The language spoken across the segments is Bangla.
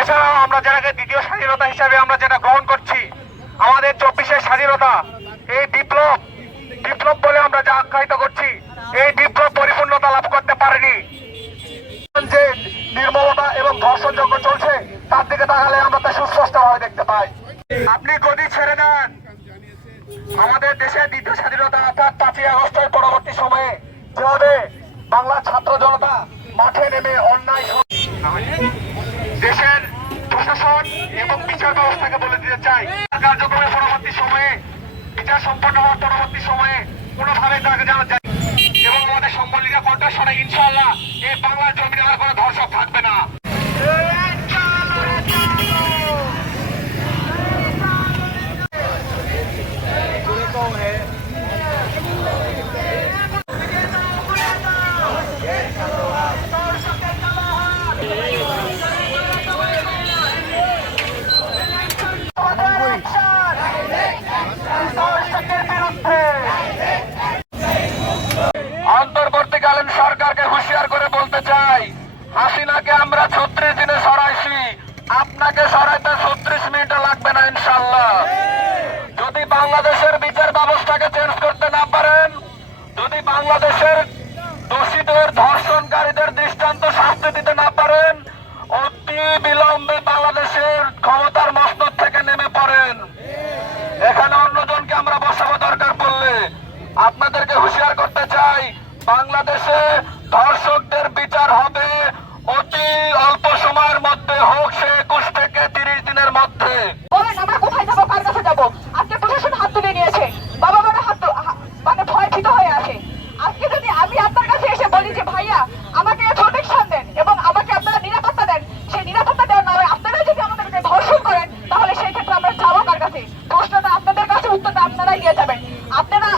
এছাড়াও আমরা যেটাকে দ্বিতীয় স্বাধীনতা হিসাবে আমরা যেটা গ্রহণ করছি, আমাদের 24-এর স্বাধীনতা, এই বিপ্লব বলে আমরা যা আখ্যায়িত করছি, এই বিপ্লব পরিপূর্ণতা লাভ করতে পারেনি। যে নির্মমতা এবং ধর্ষণযজ্ঞ চলছে তার দিকে তাকালে আমরা তা সুস্পষ্টভাবে দেখতে পাই। আপনি গদি ছেড়ে দেন। আমাদের দেশের দ্বিতীয় স্বাধীনতা অর্থাৎ 5ই আগস্টের পরবর্তী সময়ে যেভাবে বাংলার ছাত্র জনতা মাঠে নেমে অন্যায় দেশের প্রশাসন এবং বিচার ব্যবস্থাকে বলে দিতে চাই, কার্যক্রমের পরবর্তী সময়ে বিচার সম্পন্ন হওয়ার পরবর্তী সময়ে কোনোভাবে তাকে জানা যায় এবং আমাদের সম্বলিত কণ্ঠস্বরে ইনশাআল্লাহ এই বাংলার জমিনে আর কোনো ধর্ষক থাকবে না। অন্তর্বর্তীকালীন সরকারকে হুঁশিয়ার করে বলতে চাই, হাসিনাকে আমরা 36 দিনে সরাইছি, আপনাকে সরাইতে 36 মিনিটও লাগবে না ইনশাআল্লাহ। যদি বাংলাদেশের বিচার ব্যবস্থাকে চেঞ্জ করতে না পারেন, যদি বাংলাদেশের দোষীদের ধর্ষণকারীদের দৃষ্টান্ত শাস্তি দিতে না পারেন, অতি বিলম্বে বাংলাদেশের ক্ষমতার মসনদ থেকে নেমে পড়েন। এখানে অন্যজনকে আমরা বসাবো দরকার পড়লে। আপনাদেরকে হুঁশিয়ার করতে চাই, বাংলাদেশে ধর্ষকদের বিচার হবে অতি অল্প সময়ের মধ্যে, হোক সে 21 থেকে 30 দিনের মধ্যে। আমরা কোথায় যাবো, কার কাছে যাবো? আজকে প্রশাসন হাত তুলে নিয়েছে, বাবা মারা হাত মানে ভয় ভীত হয়ে আছে। আজকে যদি আমি আপনার কাছে এসে বলি যে ভাইয়া আমাকে প্রোটেকশন দেন এবং আমাকে আপনারা নিরাপত্তা দেন, সেই নিরাপত্তা দেওয়ার নামে আপনারা যদি আমাদেরকে ধর্ষণ করেন, তাহলে সেই ক্ষেত্রে আমরা যাবো কার কাছে? প্রশ্নটা আপনাদের কাছে, উত্তরটা আপনারাই দিয়ে যাবেন।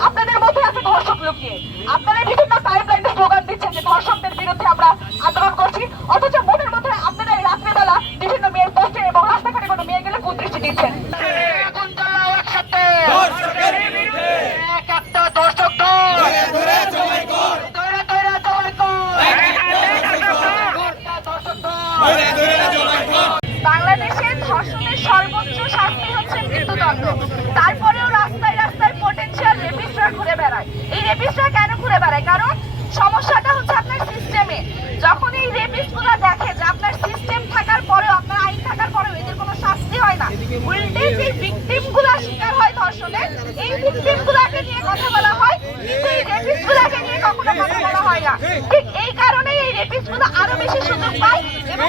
আপনাদের মধ্যে আছে ধর্ষক লুকিয়ে, আপনারা বিভিন্ন টাইমলাইনে স্লোগান দিচ্ছেন যে ধর্ষকদের বিরুদ্ধে আমরা আন্দোলন করছি, অথচ মনের মধ্যে আপনারা এই রাত্রিবেলা বিভিন্ন মেয়ের পোস্টে এবং রাস্তাঘাটে কোনো মেয়ে গেলে কুদৃষ্টি দিচ্ছেন। বাংলাদেশে ধর্ষণের সর্বোচ্চ শাস্তি হচ্ছে মৃত্যুদণ্ড। তারপরেও রাস্তায় রাস্তায় পোটেনশিয়াল রেপিস্টরা ঘুরে বেড়ায়। এই রেপিস্টরা কেন ঘুরে বেড়ায়? কারণ সমস্যাটা হচ্ছে আপনার সিস্টেমে। যখন এই রেপিস্টগুলো দেখে যে আপনার সিস্টেম থাকার পরেও, আপনার আইন থাকার পরেও এদের কোনো শাস্তি হয় না, উল্টে যে ভিকটিমগুলো শিকার হয় ধর্ষণের, এই ভিকটিমগুলোকে নিয়ে কথা বলা হয়, কিন্তু এই রেপিস্টগুলোকে নিয়ে কখনো কথা বলা হয় না। ঠিক এই কারণেই এই রেপিস্টগুলো আরো বেশি সুযোগ পায় এবং